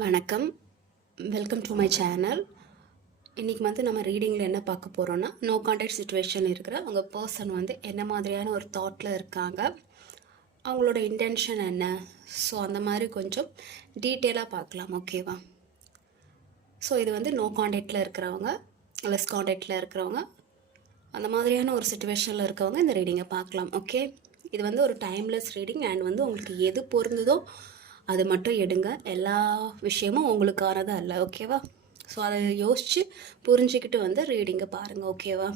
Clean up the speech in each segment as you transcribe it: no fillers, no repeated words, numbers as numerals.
வணக்கம். Welcome to my channel. இன்றைக்கி வந்து நம்ம ரீடிங்கில் என்ன பார்க்க போகிறோன்னா, நோ கான்டாக்ட் சுச்சுவேஷன் இருக்கிற உங்கள் பர்சன் வந்து என்ன மாதிரியான ஒரு தாட்டில் இருக்காங்க, அவங்களோட இன்டென்ஷன் என்ன, ஸோ அந்த மாதிரி கொஞ்சம் டீட்டெயிலாக பார்க்கலாம். ஓகேவா? ஸோ இது வந்து நோ கான்டாக்டில் இருக்கிறவங்க, லெஸ் கான்டாக்டில் இருக்கிறவங்க, அந்த மாதிரியான ஒரு சுச்சுவேஷனில் இருக்கவங்க இந்த ரீடிங்கை பார்க்கலாம். ஓகே, இது வந்து ஒரு டைம்லெஸ் ரீடிங் அண்ட் வந்து உங்களுக்கு எது பொருந்ததோ அது மட்டும் எடுங்க. எல்லா விஷயமும் உங்களுக்கானது அல்ல. ஓகேவா? ஸோ அதை யோசித்து புரிஞ்சுக்கிட்டு வந்து ரீடிங்கை பாருங்கள். ஓகேவா?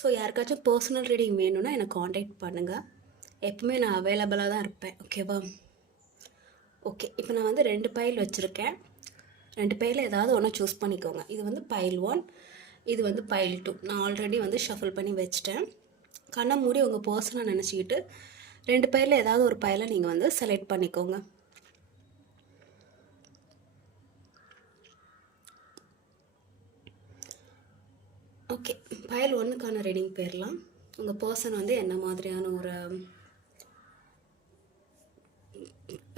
ஸோ யாருக்காச்சும் பர்சனல் ரீடிங் வேணும்னா என்னை காண்டாக்ட் பண்ணுங்கள். எப்பவுமே நான் அவைலபிளாக தான் இருப்பேன். ஓகேவா? ஓகே, இப்போ நான் வந்து 2 பைல் வச்சுருக்கேன். 2 பைலில் ஏதாவது ஒன்று சூஸ் பண்ணிக்கோங்க. இது வந்து பைல் 1, இது வந்து பைல் 2. நான் ஆல்ரெடி வந்து ஷஃபிள் பண்ணி வச்சிட்டேன். கண்ணை மூடி உங்கள் பர்சனை நினச்சிக்கிட்டு 2 பைலில் ஏதாவது ஒரு பைலை நீங்கள் வந்து செலக்ட் பண்ணிக்கோங்க. ஓகே, பைல் 1க்கான ரீடிங் போயிடலாம். உங்கள் பர்சன் வந்து என்ன மாதிரியான ஒரு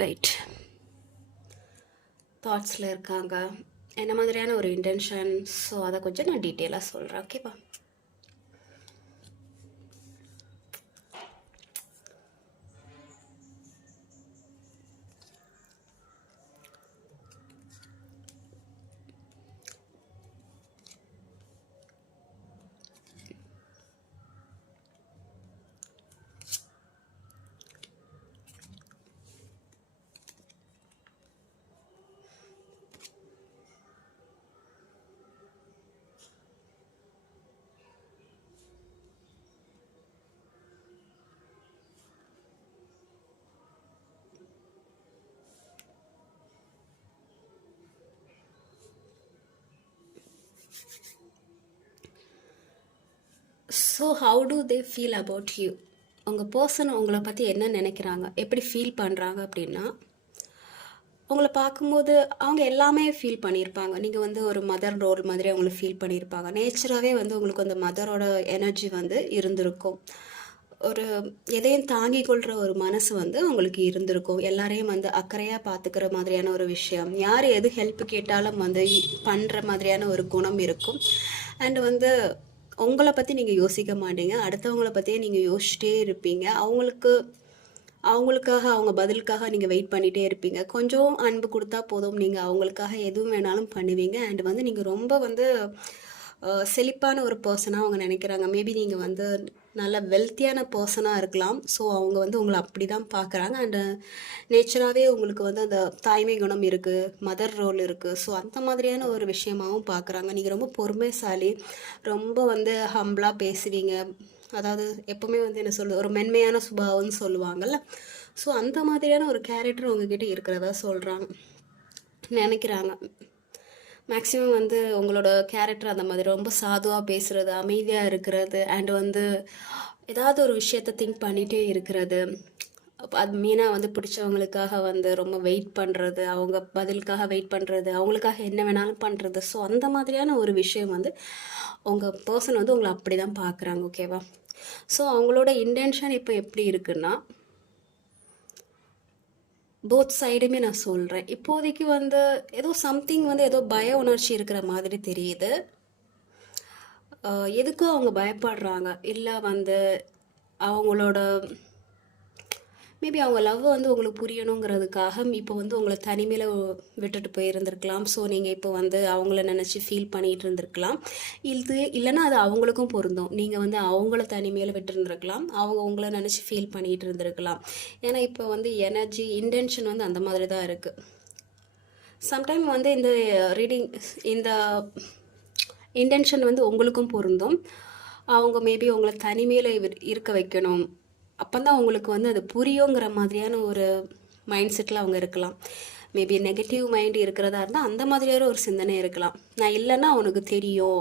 ரைட் தாட்ஸில் இருக்காங்க, என்ன மாதிரியான ஒரு இன்டென்ஷன், ஸோ அதை கொஞ்சம் நான் டீட்டெயிலாக சொல்கிறேன். ஓகேவா? So how to they feel about you? உங்கள் பர்சன் உங்களை பற்றி என்ன நினைக்கிறாங்க, எப்படி ஃபீல் பண்ணுறாங்க அப்படின்னா, உங்களை பார்க்கும்போது அவங்க எல்லாமே ஃபீல் பண்ணியிருப்பாங்க. நீங்கள் வந்து ஒரு மதர் ரோல் மாதிரி அவங்கள ஃபீல் பண்ணியிருப்பாங்க. நேச்சராகவே வந்து உங்களுக்கு அந்த மதரோட எனர்ஜி வந்து இருந்திருக்கும். ஒரு எதையும் தாங்கி கொள்கிற ஒரு மனசு வந்து உங்களுக்கு இருந்திருக்கும். எல்லாரையும் வந்து அக்கறையாக பார்த்துக்கிற மாதிரியான ஒரு விஷயம், யார் எது ஹெல்ப் கேட்டாலும் வந்து பண்ணுற மாதிரியான ஒரு குணம் இருக்கும். அண்டு வந்து உங்களை பற்றி நீங்கள் யோசிக்க மாட்டீங்க, அடுத்தவங்கள பற்றியே நீங்கள் யோசிச்சிட்டே இருப்பீங்க. அவங்களுக்காக அவங்க பதிலுக்காக நீங்கள் வெயிட் பண்ணிகிட்டே இருப்பீங்க. கொஞ்சம் அன்பு கொடுத்தா போதும், நீங்கள் அவங்களுக்காக எதுவும் வேணாலும் பண்ணுவீங்க. அண்ட் வந்து நீங்கள் ரொம்ப வந்து செழிப்பான ஒரு பர்சனாக அவங்க நினைக்கிறாங்க. மேபி நீங்கள் வந்து நல்ல வெல்த்தியான பர்சனாக இருக்கலாம். ஸோ அவங்க வந்து உங்களை அப்படி தான் பார்க்குறாங்க. அண்டு நேச்சராகவே உங்களுக்கு வந்து அந்த தாய்மை குணம் இருக்குது, மதர் ரோல் இருக்குது. ஸோ அந்த மாதிரியான ஒரு விஷயமாகவும் பார்க்குறாங்க. நீங்கள் ரொம்ப பொறுமைசாலி, ரொம்ப வந்து ஹம்பிளாக பேசுவீங்க. அதாவது எப்போவுமே வந்து என்ன சொல்கிறது, ஒரு மென்மையான சுபாவம்னு சொல்லுவாங்கள்ல. ஸோ அந்த மாதிரியான ஒரு கேரக்டர் உங்ககிட்ட இருக்கிறதா சொல்கிறாங்க, நினைக்கிறாங்க. மேக்ஸிமம் வந்து உங்களோட கேரக்டர் அந்த மாதிரி ரொம்ப சாதுவாக பேசுகிறது, அமைதியாக இருக்கிறது, அண்ட் வந்து ஏதாவது ஒரு விஷயத்தை திங்க் பண்ணிகிட்டே இருக்கிறது. அது மெயினாக வந்து பிடிச்சவங்களுக்காக வந்து ரொம்ப வெயிட் பண்ணுறது, அவங்க பதிலுக்காக வெயிட் பண்ணுறது, அவங்களுக்காக என்ன வேணாலும் பண்ணுறது. ஸோ அந்த மாதிரியான ஒரு விஷயம் வந்து உங்கள் பர்சன் வந்து உங்களை அப்படி தான் பார்க்குறாங்க. ஓகேவா? ஸோ அவங்களோட இன்டென்ஷன் இப்போ எப்படி இருக்குன்னா, போத் சைடுமே நான் சொல்கிறேன். இப்போதைக்கு வந்து ஏதோ சம்திங் வந்து ஏதோ பய உணர்ச்சி இருக்கிற மாதிரி தெரியுது. எதுக்கும் அவங்க பயப்படுறாங்க. இல்லை வந்து அவங்களோட மேபி அவங்க லவ் வந்து உங்களுக்கு புரியணுங்கிறதுக்காக இப்போ வந்து உங்களை தனிமையில் விட்டுட்டு போயிருந்திருக்கலாம். ஸோ நீங்கள் இப்போ வந்து அவங்கள நினச்சி ஃபீல் பண்ணிகிட்டு இருந்திருக்கலாம். இது இல்லைன்னா அது அவங்களுக்கும் பொருந்தும். நீங்கள் வந்து அவங்கள தனிமையில் விட்டுருந்துருக்கலாம், அவங்க உங்களை நினச்சி ஃபீல் பண்ணிகிட்டு இருந்திருக்கலாம். ஏன்னா இப்போ வந்து எனர்ஜி இன்டென்ஷன் வந்து அந்த மாதிரி தான் இருக்குது. சம்டைம் வந்து இந்த ரீடிங், இந்த இன்டென்ஷன் வந்து உங்களுக்கும் பொருந்தும். அவங்க மேபி உங்களை தனிமையில் இருக்க வைக்கணும், அப்போ தான் உங்களுக்கு வந்து அது புரியுங்கிற மாதிரியான ஒரு மைண்ட் செட்டில் அவங்க இருக்கலாம். மேபி நெகட்டிவ் மைண்ட் இருக்கிறதா இருந்தால் அந்த மாதிரியான ஒரு சிந்தனை இருக்கலாம். நான் இல்லைன்னா உனக்கு தெரியும்,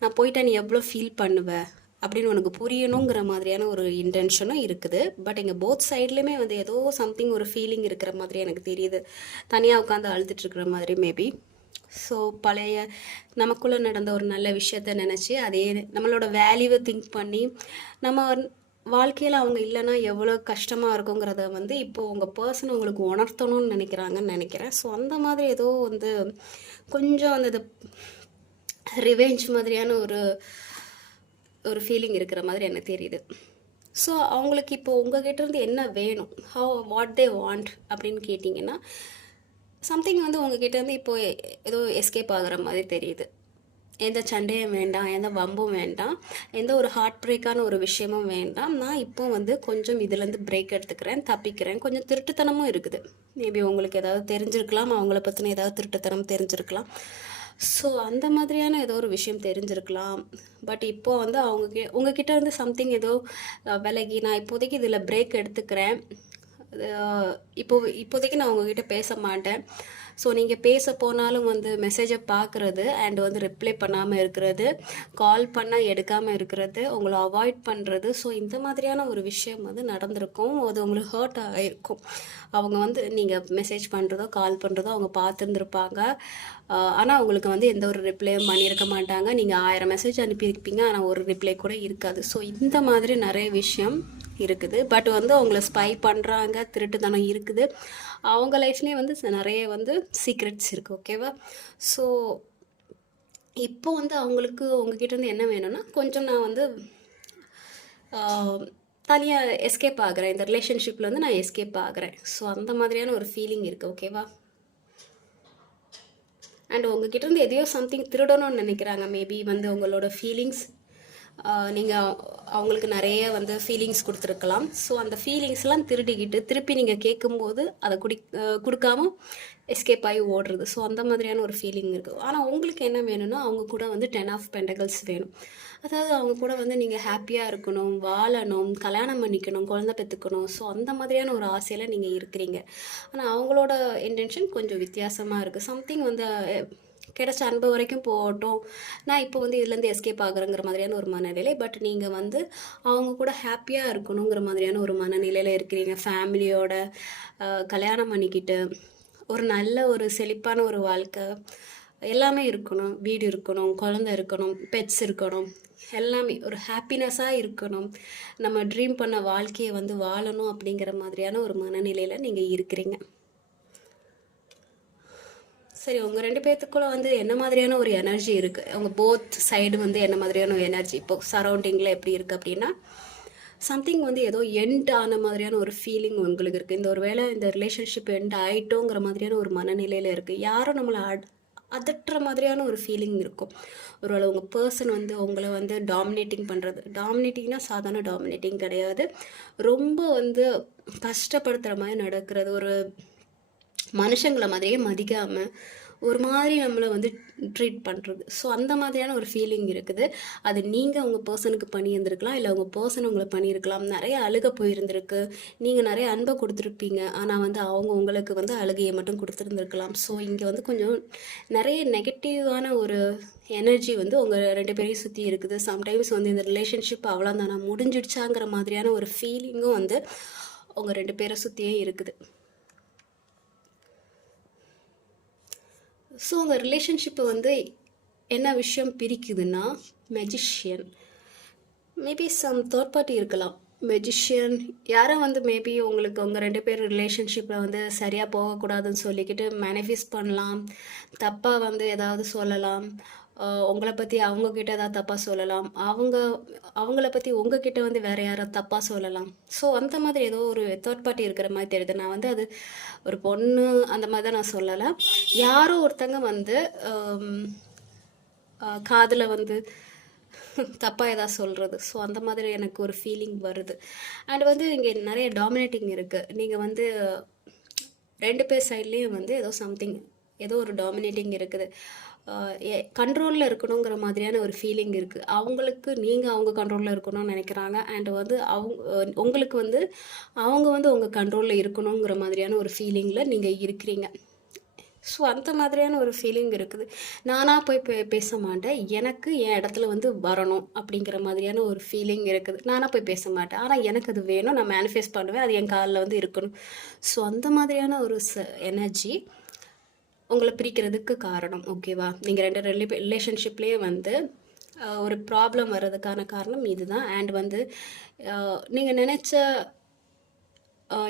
நான் போயிட்டா நீ எவ்வளோ ஃபீல் பண்ணுவேன் அப்படின்னு உனக்கு புரியணுங்கிற மாதிரியான ஒரு இன்டென்ஷனும் இருக்குது. பட் எங்கள் போத் சைட்லேயுமே வந்து ஏதோ சம்திங் ஒரு ஃபீலிங் இருக்கிற மாதிரி எனக்கு தெரியுது. தனியாக உட்காந்து அழுதுட்டுருக்கிற மாதிரி மேபி. ஸோ பழைய நமக்குள்ளே நடந்த ஒரு நல்ல விஷயத்த நினச்சி அதே நம்மளோட வேல்யூவை திங்க் பண்ணி நம்ம வாழ்க்கையில் அவங்க இல்லைன்னா எவ்வளோ கஷ்டமாக இருக்குங்கிறத வந்து இப்போது உங்கள் பர்சன் உங்களுக்கு உணர்த்தணும்னு நினைக்கிறாங்கன்னு நினைக்கிறேன். ஸோ அந்த மாதிரி ஏதோ வந்து கொஞ்சம் அந்த இது ரிவெஞ்ச் மாதிரியான ஒரு ஒரு ஃபீலிங் இருக்கிற மாதிரி எனக்கு தெரியுது. ஸோ அவங்களுக்கு இப்போது உங்ககிட்டேருந்து என்ன வேணும், வாட் தே வாண்ட் அப்படின்னு கேட்டிங்கன்னா, சம்திங் வந்து உங்ககிட்டேருந்து இப்போது ஏதோ எஸ்கேப் ஆகிற மாதிரி தெரியுது. எந்த சண்டையும் வேண்டாம், எந்த வம்பும் வேண்டாம், எந்த ஒரு ஹார்ட் பிரேக்கான ஒரு விஷயமும் வேண்டாம். நான் இப்போ வந்து கொஞ்சம் இதுலேருந்து பிரேக் எடுத்துக்கிறேன், தப்பிக்கிறேன். கொஞ்சம் திருட்டுத்தனமும் இருக்குது. மேபி உங்களுக்கு ஏதாவது தெரிஞ்சிருக்கலாம், அவங்கள பற்றின ஏதாவது திருட்டுத்தனம் தெரிஞ்சிருக்கலாம். ஸோ அந்த மாதிரியான ஏதோ ஒரு விஷயம் தெரிஞ்சிருக்கலாம். பட் இப்போது வந்து உங்ககிட்ட இருந்து சம்திங் ஏதோ விலகி நான் இப்போதைக்கு இதில் பிரேக் எடுத்துக்கிறேன், இப்போதைக்கு நான் உங்ககிட்ட பேச மாட்டேன். ஸோ நீங்கள் பேச போனாலும் வந்து மெசேஜை பார்க்குறது அண்ட் வந்து ரிப்ளை பண்ணாமல் இருக்கிறது, கால் பண்ணால் எடுக்காமல் இருக்கிறது, உங்களை அவாய்ட் பண்ணுறது. ஸோ இந்த மாதிரியான ஒரு விஷயம் வந்து நடந்திருக்கும். அது உங்களுக்கு ஹர்ட் ஆகிருக்கும். அவங்க வந்து நீங்கள் மெசேஜ் பண்ணுறதோ கால் பண்ணுறதோ அவங்க பார்த்துருந்துருப்பாங்க. ஆனால் அவங்களுக்கு வந்து எந்த ஒரு ரிப்ளையும் பண்ணியிருக்க மாட்டாங்க. நீங்கள் 1000 மெசேஜ் அனுப்பியிருப்பீங்க, ஆனால் ஒரு ரிப்ளை கூட இருக்காது. ஸோ இந்த மாதிரி நிறைய விஷயம் இருக்குது. பட் வந்து அவங்கள ஸ்பை பண்ணுறாங்க, திருட்டுத்தனம் இருக்குது. அவங்க லைஃப்லேயே வந்து நிறைய வந்து சீக்ரெட்ஸ் இருக்குது. ஓகேவா? ஸோ இப்போ வந்து அவங்களுக்கு உங்ககிட்டேருந்து என்ன வேணும்னா, கொஞ்சம் நான் வந்து தனியாக எஸ்கேப் ஆகிறேன், இந்த ரிலேஷன்ஷிப்பில் வந்து நான் எஸ்கேப் ஆகிறேன். ஸோ அந்த மாதிரியான ஒரு ஃபீலிங் இருக்குது. ஓகேவா? அண்ட் உங்ககிட்டேருந்து எதையோ சம்திங் திருடணும்னு நினைக்கிறாங்க. மேபி வந்து உங்களோட ஃபீலிங்ஸ் நீங்கள் அவங்களுக்கு நிறைய வந்து ஃபீலிங்ஸ் கொடுத்துருக்கலாம். ஸோ அந்த ஃபீலிங்ஸ்லாம் திருடிக்கிட்டு திருப்பி நீங்கள் கேட்கும்போது அதை கொடுக்காம எஸ்கேப் ஆகி ஓடுறது. ஸோ அந்த மாதிரியான ஒரு ஃபீலிங் இருக்குது. ஆனால் உங்களுக்கு என்ன வேணும்னா, அவங்க கூட வந்து 10 ஆஃப் பென்டகல்ஸ் வேணும். அதாவது அவங்க கூட வந்து நீங்கள் ஹாப்பியாக இருக்கணும், வாழணும், கல்யாணம் பண்ணிக்கணும், குழந்தை பெற்றுக்கணும். ஸோ அந்த மாதிரியான ஒரு ஆசையில் நீங்கள் இருக்கிறீங்க. ஆனால் அவங்களோட இன்டென்ஷன் கொஞ்சம் வித்தியாசமாக இருக்குது. சம்திங் வந்து கிடைச்ச அன்பு வரைக்கும் போகட்டும், நான் இப்போ வந்து இதுலேருந்து எஸ்கேப் ஆகுறேங்கிற மாதிரியான ஒரு மனநிலை. பட் நீங்கள் வந்து அவங்க கூட ஹாப்பியாக இருக்கணுங்கிற மாதிரியான ஒரு மனநிலையில் இருக்கிறீங்க. ஃபேமிலியோட கல்யாணம் பண்ணிக்கிட்டு ஒரு நல்ல ஒரு செழிப்பான ஒரு வாழ்க்கை எல்லாமே இருக்கணும். வீடு இருக்கணும், குழந்தை இருக்கணும், பெட்ஸ் இருக்கணும், எல்லாமே ஒரு ஹாப்பினஸ்ஸாக இருக்கணும். நம்ம ட்ரீம் பண்ண வாழ்க்கையை வந்து வாழணும் அப்படிங்கிற மாதிரியான ஒரு மனநிலையில் நீங்கள் இருக்கிறீங்க. சரி, உங்கள் 2 பேர்த்துக்குள்ளே வந்து என்ன மாதிரியான ஒரு எனர்ஜி இருக்குது? அவங்க போத் சைடு வந்து என்ன மாதிரியான ஒரு எனர்ஜி இப்போ சரௌண்டிங்கில் எப்படி இருக்குது அப்படின்னா, சம்திங் வந்து ஏதோ எண்ட் ஆன மாதிரியான ஒரு ஃபீலிங் உங்களுக்கு இருக்குது. இந்த ஒரு வேளை இந்த ரிலேஷன்ஷிப் எண்ட் ஆகிட்டோங்கிற மாதிரியான ஒரு மனநிலையில் இருக்குது. யாரும் நம்மளை அதட்டுற மாதிரியான ஒரு ஃபீலிங் இருக்கும். ஒருவேளை உங்கள் பர்சன் வந்து உங்களை வந்து டாமினேட்டிங் பண்ணுறது. டாமினேட்டிங்னா சாதாரண டாமினேட்டிங் கிடையாது, ரொம்ப வந்து கஷ்டப்படுத்துகிற மாதிரி நடக்கிறது. ஒரு மனுஷங்களை மாதிரியே மதிக்காமல் ஒரு மாதிரி நம்மளை வந்து ட்ரீட் பண்ணுறது. ஸோ அந்த மாதிரியான ஒரு ஃபீலிங் இருக்குது. அது நீங்கள் உங்கள் பர்சனுக்கு பண்ணியிருந்துருக்கலாம், இல்லை உங்கள் பர்சன் உங்களை பண்ணியிருக்கலாம். நிறைய அழுக போயிருந்திருக்கு, நீங்கள் நிறைய அன்பை கொடுத்துருப்பீங்க. ஆனால் வந்து அவங்க உங்களுக்கு வந்து அழுகையை மட்டும் கொடுத்துருந்துருக்கலாம். ஸோ இங்கே வந்து கொஞ்சம் நிறைய நெகட்டிவான ஒரு எனர்ஜி வந்து உங்கள் 2 பேரையும் சுற்றி இருக்குது. சம்டைம்ஸ் வந்து இந்த ரிலேஷன்ஷிப் அவ்வளோதானா முடிஞ்சிடுச்சாங்கிற மாதிரியான ஒரு ஃபீலிங்கும் வந்து உங்கள் 2 பேரை சுற்றியே இருக்குது. ஸோ உங்கள் ரிலேஷன்ஷிப்பை வந்து என்ன விஷயம் பிரிக்குதுன்னா, magician, maybe some third party இருக்கலாம். மெஜிஷியன் யாரும் வந்து மேபி உங்களுக்கு உங்கள் 2 பேர் ரிலேஷன்ஷிப்பில் வந்து சரியாக போகக்கூடாதுன்னு சொல்லிக்கிட்டு மேனிஃபெஸ்ட் பண்ணலாம், தப்பாக வந்து ஏதாவது சொல்லலாம், உங்களை பற்றி அவங்கக்கிட்ட ஏதாவது தப்பாக சொல்லலாம், அவங்கள பற்றி உங்ககிட்ட வந்து வேறு யாராவது தப்பாக சொல்லலாம். ஸோ அந்த மாதிரி ஏதோ ஒரு தேர்ட் பார்ட்டி இருக்கிற மாதிரி தெரியுது. நான் வந்து அது ஒரு பொண்ணு அந்த மாதிரி தான் நான் சொல்லலை. யாரோ ஒருத்தங்க வந்து காதில் வந்து தப்பாக ஏதாவது சொல்கிறது. ஸோ அந்த மாதிரி எனக்கு ஒரு ஃபீலிங் வருது. அண்ட் வந்து இங்கே நிறைய டாமினேட்டிங் இருக்குது. நீங்கள் வந்து 2 பேர் சைட்லேயும் வந்து ஏதோ சம்திங் ஏதோ ஒரு டாமினேட்டிங் இருக்குது. கண்ட்ரோலில் இருக்கணுங்கிற மாதிரியான ஒரு ஃபீலிங் இருக்குது. அவங்களுக்கு நீங்கள் அவங்க கண்ட்ரோலில் இருக்கணும்னு நினைக்கிறாங்க. அண்ட் வந்து உங்களுக்கு வந்து அவங்க வந்து உங்கள் கண்ட்ரோலில் இருக்கணுங்கிற மாதிரியான ஒரு ஃபீலிங்கில் நீங்கள் இருக்கிறீங்க. ஸோ அந்த மாதிரியான ஒரு ஃபீலிங் இருக்குது. நானாக போய் பேச மாட்டேன், எனக்கு என் இடத்துல வந்து வரணும் அப்படிங்கிற மாதிரியான ஒரு ஃபீலிங் இருக்குது. நானாக போய் பேச மாட்டேன், ஆனால் எனக்கு அது வேணும், நான் மேனிஃபெஸ்ட் பண்ணுவேன், அது என் காலில் வந்து இருக்கணும். ஸோ அந்த மாதிரியான ஒரு எனர்ஜி உங்களை பிரிக்கிறதுக்கு காரணம். ஓகேவா? நீங்கள் 2 ரிலேஷன்ஷிப்லேயே வந்து ஒரு ப்ராப்ளம் வர்றதுக்கான காரணம் இதுதான். அண்ட் வந்து நீங்கள் நினச்ச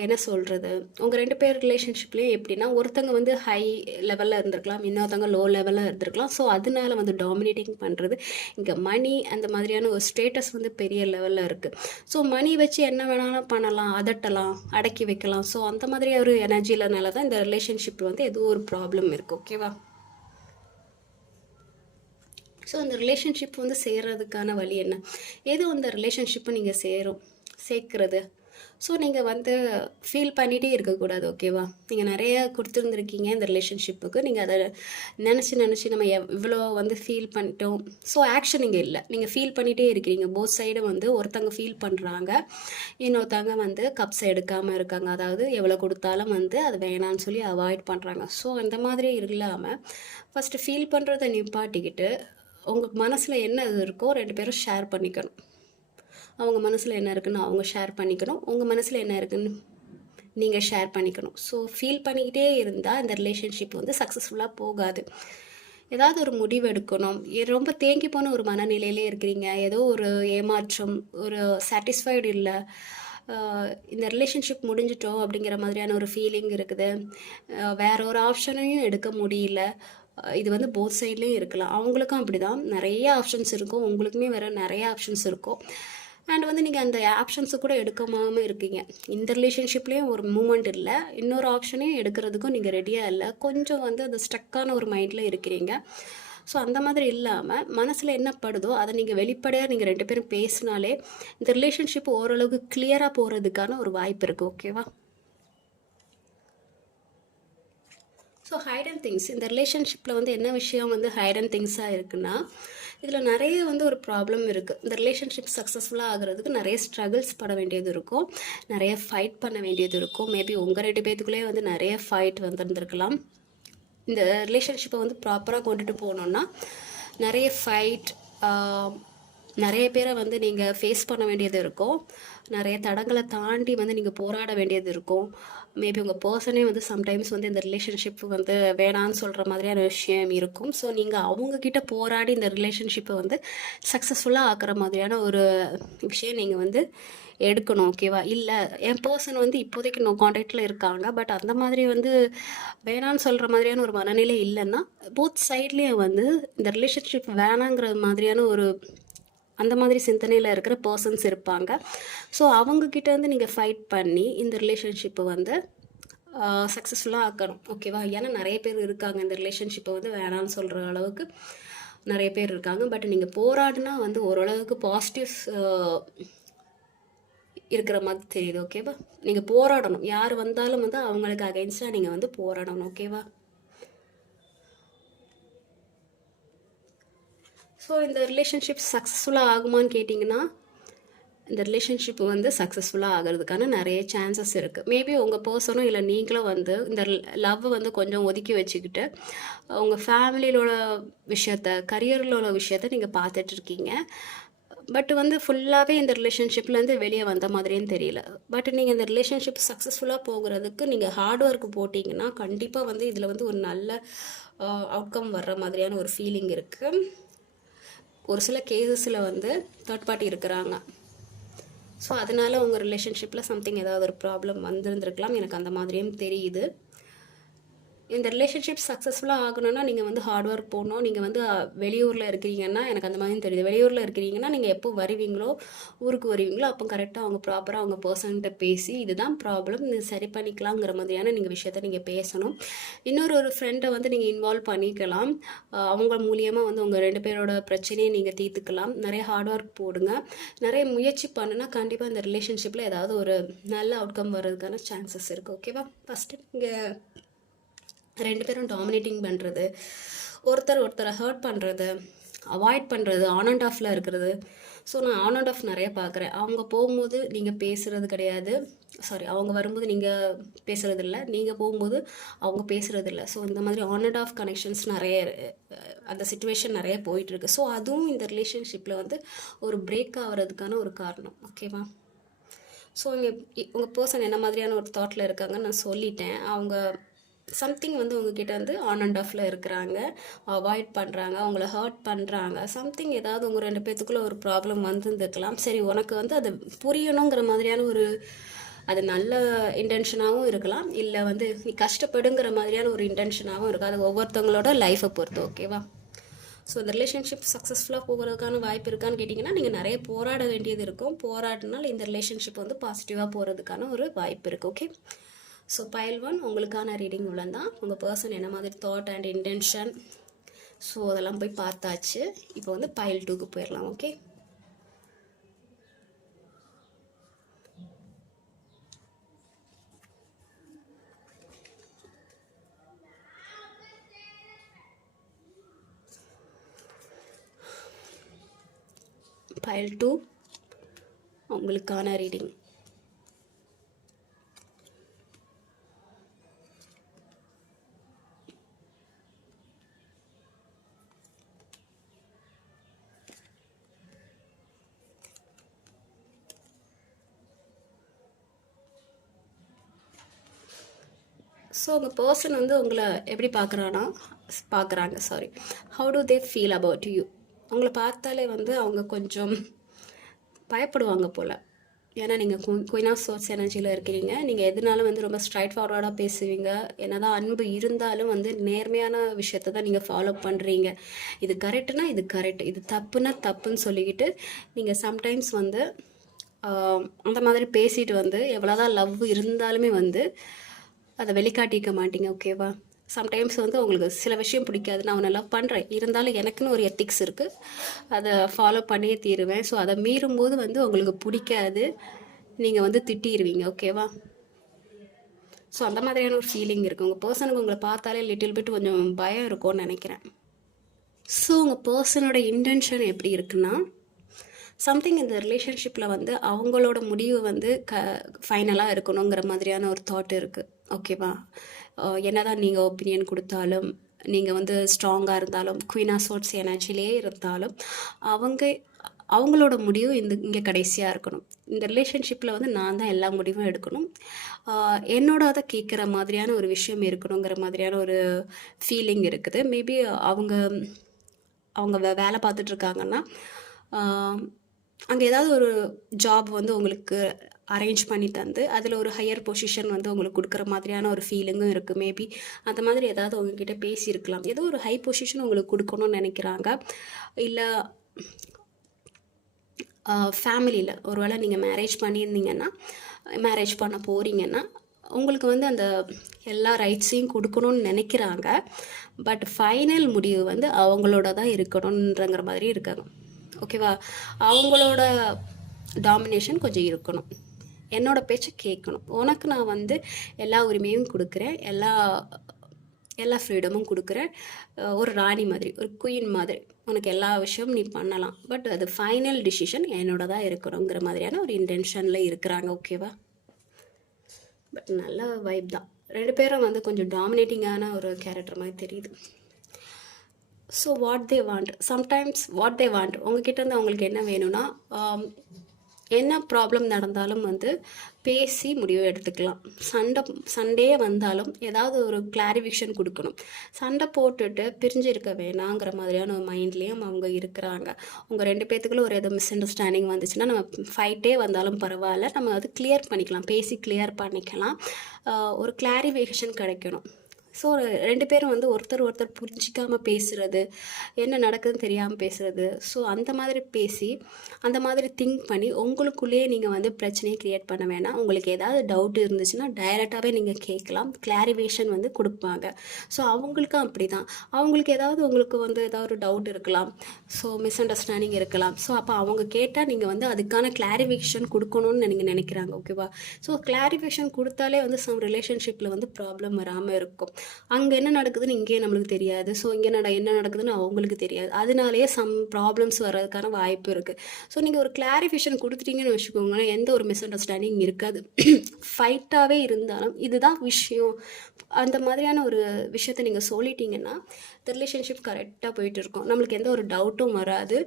என்ன சொல்கிறது, உங்கள் 2 பேர் ரிலேஷன்ஷிப்லேயும் எப்படின்னா ஒருத்தங்க வந்து ஹை லெவலில் இருந்திருக்கலாம், இன்னொருத்தவங்க லோ லெவலில் இருந்திருக்கலாம். ஸோ அதனால வந்து டாமினேட்டிங் பண்ணுறது இங்கே மணி அந்த மாதிரியான ஒரு ஸ்டேட்டஸ் வந்து பெரிய லெவலில் இருக்குது. ஸோ மணி வச்சு என்ன வேணாலும் பண்ணலாம், அதட்டலாம், அடக்கி வைக்கலாம். ஸோ அந்த மாதிரி ஒரு எனர்ஜிலனால தான் இந்த ரிலேஷன்ஷிப் வந்து ஏதோ ஒரு ப்ராப்ளம் இருக்குது. ஓகேவா? ஸோ அந்த ரிலேஷன்ஷிப் வந்து சேர்றதுக்கான வழி என்ன? ஏதோ அந்த ரிலேஷன்ஷிப்பை நீங்கள் சேர்க்குறது. ஸோ நீங்கள் வந்து ஃபீல் பண்ணிகிட்டே இருக்கக்கூடாது. ஓகேவா? நீங்கள் நிறைய கொடுத்துருந்துருக்கீங்க இந்த ரிலேஷன்ஷிப்புக்கு. நீங்கள் அதை நினச்சி நம்ம இவ்வளோ வந்து ஃபீல் பண்ணிட்டோம். ஸோ ஆக்ஷன் இங்கே இல்லை, நீங்கள் ஃபீல் பண்ணிகிட்டே இருக்கிறீங்க. போத் சைடு வந்து ஒருத்தங்க ஃபீல் பண்ணுறாங்க, இன்னொருத்தவங்க வந்து கப்ஸ் எடுக்காமல் இருக்காங்க. அதாவது எவ்வளோ கொடுத்தாலும் வந்து அது வேணான்னு சொல்லி அவாய்ட் பண்ணுறாங்க. ஸோ அந்த மாதிரி இல்லாமல் ஃபஸ்ட்டு ஃபீல் பண்ணுறதை நிப்பாட்டிக்கிட்டு உங்கள் மனசில் என்ன இருக்கோ 2 பேரும் ஷேர் பண்ணிக்கணும். அவங்க மனசில் என்ன இருக்குன்னு அவங்க ஷேர் பண்ணிக்கணும், உங்கள் மனசில் என்ன இருக்குன்னு நீங்கள் ஷேர் பண்ணிக்கணும். ஸோ ஃபீல் பண்ணிக்கிட்டே இருந்தால் இந்த ரிலேஷன்ஷிப் வந்து சக்ஸஸ்ஃபுல்லாக போகாது. ஏதாவது ஒரு முடிவு எடுக்கணும். ரொம்ப தேங்கி போன ஒரு மனநிலையிலே இருக்கிறீங்க, ஏதோ ஒரு ஏமாற்றம், ஒரு சாட்டிஸ்ஃபைடு இல்லை, இந்த ரிலேஷன்ஷிப் முடிஞ்சிட்டோம் அப்படிங்கிற மாதிரியான ஒரு ஃபீலிங் இருக்குது, வேற ஒரு ஆப்ஷனையும் எடுக்க முடியல. இது வந்து போத் சைட்லேயும் இருக்கலாம். அவங்களுக்கும் அப்படி தான் நிறைய ஆப்ஷன்ஸ் இருக்கும், உங்களுக்குமே வேறு நிறைய ஆப்ஷன்ஸ் இருக்கும். அண்ட் வந்து நீங்கள் அந்த ஆப்ஷன்ஸு கூட எடுக்காமல் இருக்கீங்க. இந்த ரிலேஷன்ஷிப்லேயும் ஒரு மூமெண்ட் இல்லை, இன்னொரு ஆப்ஷனையும் எடுக்கிறதுக்கும் நீங்கள் ரெடியாக இல்லை. கொஞ்சம் வந்து அந்த ஸ்ட்ரக்கான ஒரு மைண்டில் இருக்கிறீங்க. ஸோ அந்த மாதிரி இல்லாமல் மனசில் என்ன படுதோ அதை நீங்கள் வெளிப்படையாக நீங்கள் 2 பேரும் பேசினாலே இந்த ரிலேஷன்ஷிப் ஓரளவுக்கு கிளியராக போகிறதுக்கான ஒரு வாய்ப்பு இருக்குது. ஓகேவா? ஸோ ஹைட் அண்ட் திங்ஸ், இந்த ரிலேஷன்ஷிப்பில் வந்து என்ன விஷயம் வந்து ஹைட் அண்ட் திங்ஸாக இருக்குன்னா, இதில் நிறைய வந்து ஒரு ப்ராப்ளம் இருக்குது. இந்த ரிலேஷன்ஷிப் சக்ஸஸ்ஃபுல்லாக ஆகிறதுக்கு நிறைய ஸ்ட்ரகிள்ஸ் பட வேண்டியது இருக்கும், நிறைய ஃபைட் பண்ண வேண்டியது இருக்கும். மேபி உங்கள் 2 பேத்துக்குள்ளேயே வந்து நிறைய ஃபைட் வந்துருந்துருக்கலாம். இந்த ரிலேஷன்ஷிப்பை வந்து ப்ராப்பராக கொண்டுட்டு போகணுன்னா நிறைய ஃபைட், நிறைய பேரை வந்து நீங்கள் ஃபேஸ் பண்ண வேண்டியது இருக்கும், நிறைய தடங்களை தாண்டி வந்து நீங்கள் போராட வேண்டியது இருக்கும். மேபி உங்கள் பர்சனே வந்து சம்டைம்ஸ் வந்து இந்த ரிலேஷன்ஷிப் வந்து வேணான்னு சொல்கிற மாதிரியான விஷயம் இருக்கும். ஸோ நீங்கள் அவங்கக்கிட்ட போராடி இந்த ரிலேஷன்ஷிப்பை வந்து சக்ஸஸ்ஃபுல்லாக ஆக்குற மாதிரியான ஒரு விஷயம் நீங்கள் வந்து எடுக்கணும். ஓகேவா? இல்லை என் பர்சன் வந்து இப்போதைக்கு நோ கான்டாக்டில் இருக்காங்க, பட் அந்த மாதிரி வந்து வேணான்னு சொல்கிற மாதிரியான ஒரு மனநிலை இல்லைன்னா போத் சைட்லேயும் வந்து இந்த ரிலேஷன்ஷிப் வேணாங்கிற மாதிரியான ஒரு அந்த மாதிரி சிந்தனையில் இருக்கிற பர்சன்ஸ் இருப்பாங்க. ஸோ அவங்கக்கிட்ட வந்து நீங்கள் ஃபைட் பண்ணி இந்த ரிலேஷன்ஷிப்பை வந்து சக்ஸஸ்ஃபுல்லாக ஆக்கணும். ஓகேவா? ஏன்னா நிறைய பேர் இருக்காங்க இந்த ரிலேஷன்ஷிப்பை வந்து வேணான்னு சொல்கிற அளவுக்கு நிறைய பேர் இருக்காங்க. பட் நீங்கள் போராடினா வந்து ஓரளவுக்கு பாசிட்டிவ்ஸ் இருக்கிற மாதிரி தெரியுது. ஓகேவா? நீங்கள் போராடணும், யார் வந்தாலும் வந்து அவங்களுக்கு அகைன்ஸ்டாக நீங்கள் வந்து போராடணும். ஓகேவா? ஸோ இந்த ரிலேஷன்ஷிப் சக்ஸஸ்ஃபுல்லாக ஆகுமான்னு கேட்டிங்கன்னா, இந்த ரிலேஷன்ஷிப் வந்து சக்ஸஸ்ஃபுல்லாக ஆகிறதுக்கான நிறைய சான்சஸ் இருக்குது. மேபி உங்கள் பர்சனும் இல்லை நீங்களும் வந்து இந்த லவ்வை வந்து கொஞ்சம் ஒதுக்கி வச்சுக்கிட்டு உங்கள் ஃபேமிலியிலோட விஷயத்த, கரியரிலோட விஷயத்த நீங்கள் பார்த்துட்ருக்கீங்க. பட் வந்து ஃபுல்லாகவே இந்த ரிலேஷன்ஷிப்லேருந்து வெளியே வந்த மாதிரியும் தெரியல. பட் நீங்கள் இந்த ரிலேஷன்ஷிப் சக்ஸஸ்ஃபுல்லாக போகிறதுக்கு நீங்கள் ஹார்ட் ஒர்க் போட்டிங்கன்னா கண்டிப்பாக வந்து இதில் வந்து ஒரு நல்ல அவுட்கம் வர்ற மாதிரியான ஒரு ஃபீலிங் இருக்குது. ஒரு சில கேசஸில் வந்து தேர்ட் பார்ட்டி இருக்கிறாங்க. ஸோ அதனால் உங்கள் ரிலேஷன்ஷிப்பில் சம்திங் ஏதாவது ஒரு ப்ராப்ளம் வந்துருந்துருக்கலாம், எனக்கு அந்த மாதிரியும் தெரியுது. இந்த ரிலேஷன்ஷிப் சக்ஸஸ்ஃபுல்லாக ஆகணும்னா நீங்கள் வந்து ஹார்ட் ஒர்க் போகணும். நீங்கள் வந்து வெளியூரில் இருக்கிறீங்கன்னா எனக்கு அந்த மாதிரி தெரியுது. வெளியூரில் இருக்கிறீங்கன்னா நீங்கள் எப்போ வருவீங்களோ, ஊருக்கு வருவீங்களோ அப்போ கரெக்டாக அவங்க ப்ராப்பராக அவங்க பர்சன்கிட்ட பேசி இதுதான் ப்ராப்ளம், நீங்கள் சரி பண்ணிக்கலாங்கிற மாதிரியான நீங்கள் விஷயத்த நீங்கள் பேசணும். ஒரு ஃப்ரெண்டை வந்து நீங்கள் இன்வால்வ் பண்ணிக்கலாம். அவங்க மூலியமாக வந்து உங்கள் 2 பேரோட பிரச்சனையை நீங்கள் தீர்த்துக்கலாம். நிறைய ஹார்ட் ஒர்க் போடுங்க, நிறைய முயற்சி பண்ணுனா கண்டிப்பாக இந்த ரிலேஷன்ஷிப்பில் ஏதாவது ஒரு நல்ல அவுட்கம் வர்றதுக்கான சான்சஸ் இருக்குது. ஓகேவா? ஃபஸ்ட்டு நீங்கள் 2 பேரும் டாமினேட்டிங் பண்ணுறது, ஒருத்தரை ஹர்ட் பண்ணுறது, அவாய்ட் பண்ணுறது, ஆன் அண்ட் ஆஃபில் இருக்கிறது. ஸோ நான் ஆன் அண்ட் ஆஃப் நிறைய பார்க்குறேன். அவங்க போகும்போது நீங்கள் பேசுகிறது கிடையாது, அவங்க வரும்போது நீங்கள் பேசுகிறதில்ல, நீங்கள் போகும்போது அவங்க பேசுகிறதில்ல. ஸோ இந்த மாதிரி ஆன் அண்ட் ஆஃப் கனெக்ஷன்ஸ் நிறைய அந்த சிச்சுவேஷன் நிறைய போயிட்டுருக்கு. ஸோ அதுவும் இந்த ரிலேஷன்ஷிப்பில் வந்து ஒரு பிரேக் ஆகிறதுக்கான ஒரு காரணம். ஓகேவா? ஸோ உங்கள் பர்சன் என்ன மாதிரியான ஒரு தாட்டில் இருக்காங்கன்னு நான் சொல்லிட்டேன். அவங்க சம்திங் வந்து உங்ககிட்ட வந்து ஆன் அண்ட் ஆஃபில் இருக்கிறாங்க, அவாய்ட் பண்ணுறாங்க, அவங்கள ஹர்ட் பண்ணுறாங்க. சம்திங் ஏதாவது உங்கள் 2 பேத்துக்குள்ளே ஒரு ப்ராப்ளம் வந்துருந்துக்கலாம். சரி உனக்கு வந்து அது புரியணுங்கிற மாதிரியான ஒரு அது நல்ல இன்டென்ஷனாகவும் இருக்கலாம், இல்லை வந்து நீ கஷ்டப்படுங்கிற மாதிரியான ஒரு இன்டென்ஷனாகவும் இருக்கும். அது ஒவ்வொருத்தவங்களோட லைஃப்பை பொறுத்து. ஓகேவா? ஸோ இந்த ரிலேஷன்ஷிப் சக்ஸஸ்ஃபுல்லாக போகிறதுக்கான வாய்ப்பு இருக்கான்னு கேட்டிங்கன்னா, நீங்கள் நிறைய போராட வேண்டியது இருக்கும். போராடினால் இந்த ரிலேஷன்ஷிப் வந்து பாசிட்டிவாக போகிறதுக்கான ஒரு வாய்ப்பு இருக்குது. ஓகே, ஸோ பைல் 1 உங்களுக்கான ரீடிங் இவ்வளோ தான். உங்கள் பர்சன் என்ன மாதிரி தாட் அண்ட் இன்டென்ஷன், ஸோ அதெல்லாம் போய் பார்த்தாச்சு. இப்போ வந்து பைல் 2க்கு போயிடலாம். ஓகே, பைல் 2 உங்களுக்கான ரீடிங். ஸோ உங்கள் பர்சன் வந்து உங்களை எப்படி பார்க்குறாங்க, sorry, how to they feel about you? உங்களை பார்த்தாலே வந்து அவங்க கொஞ்சம் பயப்படுவாங்க போல். ஏன்னா நீங்கள் குயின் ஆஃப் சோர்ஸ் எனர்ஜியில் இருக்கிறீங்க. நீங்கள் எதுனாலும் வந்து ரொம்ப ஸ்ட்ரைட் ஃபார்வர்டாக பேசுவீங்க. என்ன தான் அன்பு இருந்தாலும் வந்து நேர்மையான விஷயத்தை தான் நீங்கள் ஃபாலோ பண்ணுறீங்க. இது கரெக்டுனா இது கரெக்ட், இது தப்புனா தப்புன்னு சொல்லிக்கிட்டு நீங்கள் சம்டைம்ஸ் வந்து அந்த மாதிரி பேசிட்டு வந்து எவ்வளோதான் லவ் இருந்தாலுமே வந்து அதை வெளிக்காட்டிக்க மாட்டீங்க. ஓகேவா? சம்டைம்ஸ் வந்து உங்களுக்கு சில விஷயம் பிடிக்காது, நான் அவனை லவ் பண்ணுறேன், இருந்தாலும் எனக்குன்னு ஒரு எத்திக்ஸ் இருக்குது, அதை ஃபாலோ பண்ணியே தீருவேன். ஸோ அதை மீறும்போது வந்து உங்களுக்கு பிடிக்காது, நீங்கள் வந்து திட்டிடுவீங்க. ஓகேவா? ஸோ அந்த மாதிரியான ஒரு ஃபீலிங் இருக்குது. உங்கள் பர்சனுக்கு உங்களை பார்த்தாலே லிட்டில் பிட் கொஞ்சம் பயம் இருக்கும்னு நினைக்கிறேன். ஸோ உங்கள் பர்சனோட இன்டென்ஷன் எப்படி இருக்குன்னா, சம்திங் இந்த ரிலேஷன்ஷிப்பில் வந்து அவங்களோட முடிவு வந்து ஃபைனலாக இருக்கணுங்கிற மாதிரியான ஒரு தாட் இருக்குது. ஓகேவா? என்னதான் நீங்கள் ஒப்பீனியன் கொடுத்தாலும், நீங்கள் வந்து ஸ்ட்ராங்காக இருந்தாலும், குயின் ஆஃப் சோர்ட்ஸ் எனர்ஜிலே இருந்தாலும், அவங்களோட முடிவு இங்கே கடைசியாக இருக்கணும். இந்த ரிலேஷன்ஷிப்பில் வந்து நான் தான் எல்லா முடிவும் எடுக்கணும், என்னோட அதை கேட்குற மாதிரியான ஒரு விஷயம் இருக்கணுங்கிற மாதிரியான ஒரு ஃபீலிங் இருக்குது. மேபி அவங்க வேலை பார்த்துட்ருக்காங்கன்னா அங்கே ஏதாவது ஒரு ஜாப் வந்து உங்களுக்கு அரேஞ்ச் பண்ணி தந்து அதில் ஒரு ஹையர் பொசிஷன் வந்து உங்களுக்கு கொடுக்குற மாதிரியான ஒரு ஃபீலிங்கும் இருக்குது. மேபி அந்த மாதிரி ஏதாவது உங்ககிட்ட பேசியிருக்கலாம். ஏதோ ஒரு ஹை பொசிஷன் உங்களுக்கு கொடுக்கணும்னு நினைக்கிறாங்க. இல்லை ஃபேமிலியில் ஒருவேளை நீங்கள் மேரேஜ் பண்ணியிருந்தீங்கன்னா, மேரேஜ் பண்ண போகிறீங்கன்னா உங்களுக்கு வந்து அந்த எல்லா ரைட்ஸையும் கொடுக்கணும்னு நினைக்கிறாங்க. பட் ஃபைனல் முடிவு வந்து அவங்களோட தான் இருக்கணுன்றங்கிற மாதிரி இருக்காங்க. ஓகேவா? அவங்களோட டாமினேஷன் கொஞ்சம் இருக்கணும், என்னோட பேச்சை கேட்கணும். உனக்கு நான் வந்து எல்லா உரிமையும் கொடுக்குறேன், எல்லா ஃப்ரீடமும் கொடுக்குறேன், ஒரு ராணி மாதிரி, ஒரு குயின் மாதிரி உனக்கு எல்லா விஷயமும் நீ பண்ணலாம். பட் அது ஃபைனல் டிசிஷன் என்னோட தான் இருக்கணுங்கிற மாதிரியான ஒரு இன்டென்ஷனில் இருக்கிறாங்க. ஓகேவா? பட் நல்ல வைப் தான். 2 பேரும் வந்து கொஞ்சம் டாமினேட்டிங்கான ஒரு கேரக்டர் மாதிரி தெரியுது. So what they want, sometimes what they want, உங்ககிட்ட இருந்து அவங்களுக்கு என்ன வேணும்னா, என்ன ப்ராப்ளம் நடந்தாலும் வந்து பேசி முடிவு எடுத்துக்கலாம். சண்டையே வந்தாலும் ஏதாவது ஒரு கிளாரிஃபிகேஷன் கொடுக்கணும். சண்டை போட்டுட்டு பிரிஞ்சு இருக்க வேணாங்கிற மாதிரியான ஒரு மைண்ட்லேயும் அவங்க இருக்கிறாங்க. உங்கள் 2 பேத்துக்குள்ள ஒரு மிஸ் அண்டர்ஸ்டாண்டிங் வந்துச்சுன்னா, நம்ம ஃபைட்டே வந்தாலும் பரவாயில்ல, நம்ம அது கிளியர் பண்ணிக்கலாம், பேசி கிளியர் பண்ணிக்கலாம், ஒரு கிளாரிஃபிகேஷன் கிடைக்கணும். ஸோ 2 பேரும் வந்து ஒருத்தர் புரிஞ்சிக்காமல் பேசுகிறது, என்ன நடக்குதுன்னு தெரியாமல் பேசுகிறது. ஸோ அந்த மாதிரி பேசி அந்த மாதிரி திங்க் பண்ணி உங்களுக்குள்ளேயே நீங்கள் வந்து பிரச்சனையை க்ரியேட் பண்ண வேணாம். உங்களுக்கு ஏதாவது டவுட் இருந்துச்சுன்னா டைரெக்டாகவே நீங்கள் கேட்கலாம், கிளாரிஃபிகேஷன் வந்து கொடுப்பாங்க. ஸோ அவங்களுக்கும் அப்படி தான், அவங்களுக்கு உங்களுக்கு வந்து ஏதாவது ஒரு டவுட் இருக்கலாம், ஸோ மிஸ் அண்டர்ஸ்டாண்டிங் இருக்கலாம். ஸோ அப்போ அவங்க கேட்டால் நீங்கள் வந்து அதுக்கான கிளாரிஃபிகேஷன் கொடுக்கணும்னு நீங்கள் நினைக்கிறாங்க. ஓகேவா? ஸோ கிளாரிஃபிகேஷன் கொடுத்தாலே வந்து சம் ரிலேஷன்ஷிப்பில் வந்து ப்ராப்ளம் வராமல் இருக்கும். அங்கே என்ன நடக்குதுன்னு இங்கே நம்மளுக்கு தெரியாது, ஸோ இங்கே என்ன நடக்குதுன்னு அவங்களுக்கு தெரியாது. அதனாலேயே சம் ப்ராப்ளம்ஸ் வர்றதுக்கான வாய்ப்பு இருக்குது. ஸோ நீங்கள் ஒரு கிளாரிஃபிகேஷன் கொடுத்துட்டீங்கன்னு வச்சுக்கோங்களேன், எந்த ஒரு மிஸ் அண்டர்ஸ்டாண்டிங் இருக்காது. ஃபைட்டாகவே இருந்தாலும் இதுதான் விஷயம், அந்த மாதிரியான ஒரு விஷயத்தை நீங்கள் சொல்லிட்டீங்கன்னா இந்த ரிலேஷன்ஷிப் கரெக்டாக போயிட்டு இருக்கும், நம்மளுக்கு எந்த ஒரு டவுட்டும் வராது.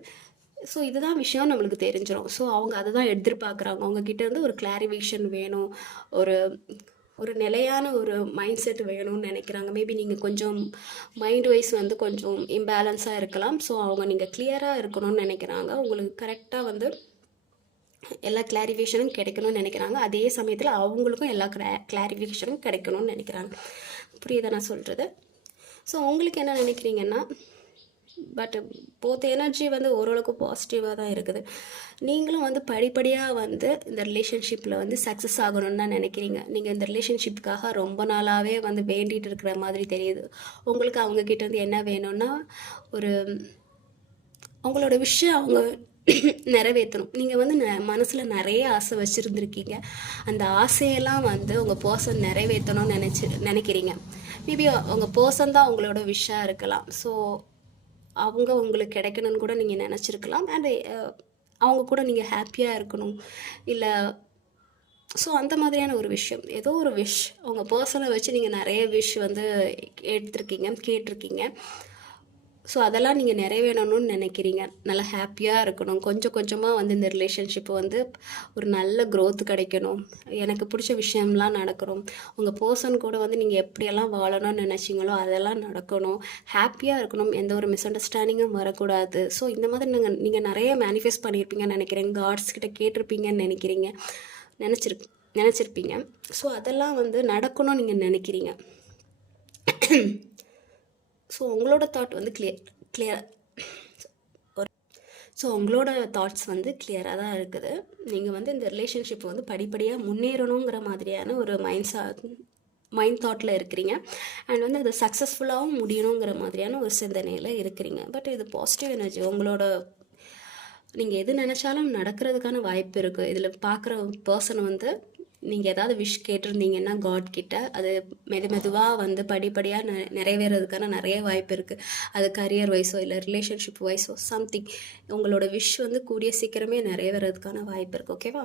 ஸோ இதுதான் விஷயம் நம்மளுக்கு தெரிஞ்சிடும். ஸோ அவங்க அதை தான் எதிர்பார்க்குறாங்க, அவங்கக்கிட்ட இருந்து ஒரு கிளாரிஃபிகேஷன் வேணும், ஒரு ஒரு நிலையான ஒரு மைண்ட் செட் வேணும்னு நினைக்கிறாங்க. மேபி நீங்கள் கொஞ்சம் மைண்ட் வைஸ் வந்து கொஞ்சம் இம்பேலன்ஸாக இருக்கலாம். ஸோ அவங்க நீங்கள் கிளியராக இருக்கணும்னு நினைக்கிறாங்க. உங்களுக்கு கரெக்டாக வந்து எல்லா கிளாரிஃபிகேஷனும் கிடைக்கணும்னு நினைக்கிறாங்க. அதே சமயத்தில் அவங்களுக்கும் எல்லா கிளாரிஃபிகேஷனும் கிடைக்கணும்னு நினைக்கிறாங்க. புரியுதா நான் சொல்கிறது? ஸோ உங்களுக்கு என்ன நினைக்கிறீங்கன்னா, பட் போத் எனர்ஜி வந்து ஓரளவுக்கு பாசிட்டிவாக தான் இருக்குது. நீங்களும் வந்து படிப்படியாக வந்து இந்த ரிலேஷன்ஷிப்பில் வந்து சக்ஸஸ் ஆகணும்னு தான் நினைக்கிறீங்க. நீங்கள் இந்த ரிலேஷன்ஷிப்புக்காக ரொம்ப நாளாகவே வந்து வேண்டிகிட்டு இருக்கிற மாதிரி தெரியுது. உங்களுக்கு அவங்கக்கிட்ட வந்து என்ன வேணும்னா, ஒரு அவங்களோட விஷயம் அவங்க நிறைவேற்றணும். நீங்கள் வந்து மனசில் நிறைய ஆசை வச்சுருந்துருக்கீங்க. அந்த ஆசையெல்லாம் வந்து உங்கள் பர்சன் நிறைவேற்றணும்னு நினைக்கிறீங்க. மேபி உங்கள் பர்சன் தான் அவங்களோட விஷயம் இருக்கலாம். ஸோ அவங்க உங்களுக்கு கிடைக்கணும்னு கூட நீங்கள் நினச்சிருக்கலாம். அண்ட் அவங்க கூட நீங்கள் ஹாப்பியாக இருக்கணும் இல்லை. ஸோ அந்த மாதிரியான ஒரு விஷயம், ஏதோ ஒரு விஷ் உங்கள் பர்சனை வச்சு நீங்கள் நிறைய விஷ் வந்து எடுத்திருக்கீங்க, கேட்டிருக்கீங்க. ஸோ அதெல்லாம் நீங்கள் நிறைவேறணும்னு நினைக்கிறீங்க. நல்லா ஹாப்பியாக இருக்கணும். கொஞ்சம் கொஞ்சமாக வந்து இந்த ரிலேஷன்ஷிப்பு வந்து ஒரு நல்ல க்ரோத் கிடைக்கணும். எனக்கு பிடிச்ச விஷயம்லாம் நடக்கணும். உங்கள் பர்சன் கூட வந்து நீங்கள் எப்படியெல்லாம் வாழணும்னு நினச்சிங்களோ அதெல்லாம் நடக்கணும். ஹாப்பியாக இருக்கணும். எந்த ஒரு மிஸ் அண்டர்ஸ்டாண்டிங்கும் வரக்கூடாது. ஸோ இந்த மாதிரி நீங்கள் நிறைய மேனிஃபெஸ்ட் பண்ணியிருப்பீங்கன்னு நினைக்கிறேன். காட்ஸ் கிட்ட கேட்டிருப்பீங்கன்னு நினச்சிருப்பீங்க. ஸோ அதெல்லாம் வந்து நடக்கணும்னு நீங்கள் நினைக்கிறீங்க. ஸோ உங்களோட தாட் வந்து கிளியர் ஸோ உங்களோட தாட்ஸ் வந்து கிளியராக தான் இருக்குது. நீங்கள் வந்து இந்த ரிலேஷன்ஷிப் வந்து படிப்படியாக முன்னேறணுங்கிற மாதிரியான ஒரு மைண்ட் தாட்டில் இருக்கிறீங்க. அண்ட் வந்து அது சக்ஸஸ்ஃபுல்லாகவும் முடியணுங்கிற மாதிரியான ஒரு சிந்தனையில் இருக்கிறீங்க. பட் இது பாசிட்டிவ் எனர்ஜி. உங்களோட நீங்கள் எது நினச்சாலும் நடக்கிறதுக்கான வாய்ப்பு இருக்குது. இதில் பார்க்குற பர்சன் வந்து நீங்கள் ஏதாவது விஷ் கேட்டிருந்தீங்கன்னா காட் கிட்ட அது மெதுவாக வந்து படிப்படியாக நிறைவேறதுக்கான நிறைய வாய்ப்பு இருக்குது. அது கரியர் வைஸோ இல்லை ரிலேஷன்ஷிப் வைஸோ சம்திங் உங்களோட விஷ் வந்து கூடிய சீக்கிரமே நிறைவேறதுக்கான வாய்ப்பு இருக்குது. ஓகேவா?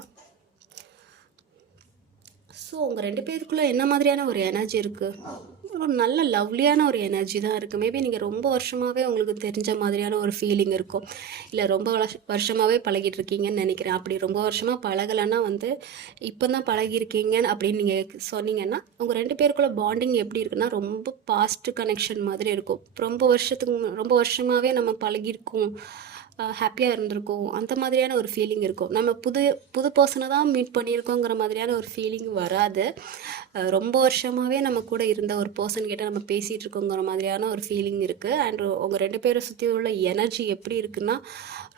ஸோ உங்கள் 2 பேருக்குள்ளே என்ன மாதிரியான ஒரு எனர்ஜி இருக்குது? ஒரு நல்ல லவ்லியான ஒரு எனர்ஜி தான் இருக்குது. மேபி நீங்கள் ரொம்ப வருஷமாகவே உங்களுக்கு தெரிஞ்ச மாதிரியான ஒரு ஃபீலிங் இருக்கும். இல்லை ரொம்ப வருஷமாகவே பழகிட்டு இருக்கீங்கன்னு நினைக்கிறேன். அப்படி ரொம்ப வருஷமாக பழகலைன்னா வந்து இப்போ தான் பழகிருக்கீங்க அப்படின்னு நீங்கள் சொன்னீங்கன்னா, உங்கள் 2 பேருக்குள்ள பாண்டிங் எப்படி இருக்குன்னா ரொம்ப பாஸ்ட் கனெக்ஷன் மாதிரி இருக்கும். ரொம்ப வருஷமாகவே நம்ம பழகிருக்கோம், ஹாப்பியாக இருந்திருக்கும், அந்த மாதிரியான ஒரு ஃபீலிங் இருக்கும். நம்ம புது பர்சனை தான் மீட் பண்ணியிருக்கோங்கிற மாதிரியான ஒரு ஃபீலிங் வராது. ரொம்ப வருஷமாகவே நம்ம கூட இருந்த ஒரு பர்சன்கிட்ட நம்ம பேசிகிட்டு இருக்கோங்கிற மாதிரியான ஒரு ஃபீலிங் இருக்குது. அண்ட் உங்கள் 2 பேரை சுற்றி உள்ள எனர்ஜி எப்படி இருக்குன்னா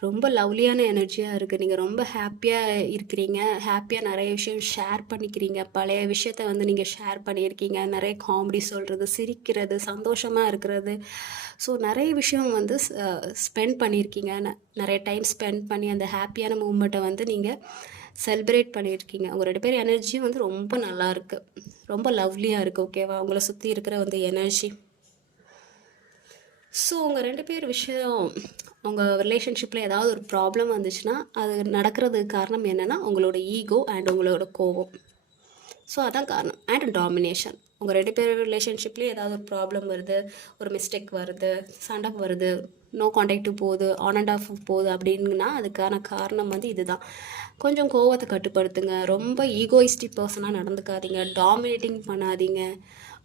ரொம்ப லவ்லியான எனர்ஜியாக இருக்குது. நீங்கள் ரொம்ப ஹாப்பியாக இருக்கிறீங்க. ஹாப்பியாக நிறைய விஷயம் ஷேர் பண்ணிக்கிறீங்க. பழைய விஷயத்த வந்து நீங்கள் ஷேர் பண்ணியிருக்கீங்க. நிறைய காமெடி சொல்கிறது, சிரிக்கிறது, சந்தோஷமாக இருக்கிறது. ஸோ நிறைய விஷயம் வந்து ஸ்பெண்ட் பண்ணியிருக்கீங்க. நிறைய டைம் ஸ்பெண்ட் பண்ணி அந்த ஹாப்பியான மூமெண்ட்டை வந்து நீங்கள் செலிப்ரேட் பண்ணியிருக்கீங்க. உங்கள் 2 பேர் எனர்ஜியும் வந்து ரொம்ப நல்லா இருக்குது, ரொம்ப லவ்லியாக இருக்குது. ஓகேவா? உங்களை சுற்றி இருக்கிற வந்து எனர்ஜி. ஸோ உங்கள் 2 பேர் விஷயம், உங்கள் ரிலேஷன்ஷிப்பில் ஏதாவது ஒரு ப்ராப்ளம் வந்துச்சுன்னா அது நடக்கிறதுக்கு காரணம் என்னென்னா உங்களோட ஈகோ அண்ட் உங்களோட கோபம். ஸோ அதான் காரணம். And domination. உங்கள் 2 பேர் ரிலேஷன்ஷிப்லேயே ஏதாவது ஒரு ப்ராப்ளம் வருது, ஒரு மிஸ்டேக் வருது, சண்டை வருது, நோ கான்டாக்ட் போகுது, ஆன் அண்ட் ஆஃப் போகுது அப்படின்னா அதுக்கான காரணம் வந்து இதுதான். கொஞ்சம் கோவத்தை கட்டுப்படுத்துங்க. ரொம்ப ஈகோயிஸ்டிக் பர்சனாக நடந்துக்காதீங்க. டாமினேட்டிங் பண்ணாதீங்க.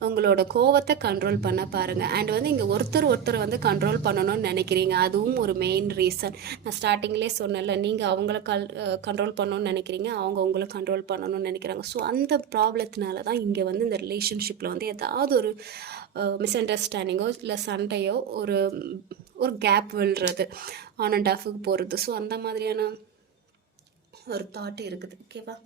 உங்களோட கோவத்தை கண்ட்ரோல் பண்ண பாருங்கள். அண்ட் வந்து இங்கே ஒருத்தர் வந்து கண்ட்ரோல் பண்ணணும்னு நினைக்கிறீங்க. அதுவும் ஒரு மெயின் ரீசன். நான் ஸ்டார்டிங்லேயே சொன்னேன்ல, நீங்கள் அவங்கள கண்ட்ரோல் பண்ணணும்னு நினைக்கிறீங்க, அவங்க உங்களை கண்ட்ரோல் பண்ணணும்னு நினைக்கிறாங்க. ஸோ அந்த ப்ராப்ளத்தினால தான் இங்கே வந்து இந்த ரிலேஷன்ஷிப்பில் வந்து ஏதாவது ஒரு மிஸ் அண்டர்ஸ்டாண்டிங்கோ இல்லை சண்டையோ ஒரு கேப் விழுறது, ஆன் அண்ட் ஆஃபுக்கு போகிறது. ஸோ அந்த மாதிரியான ஒரு தாட் இருக்குது. ஓகேவா?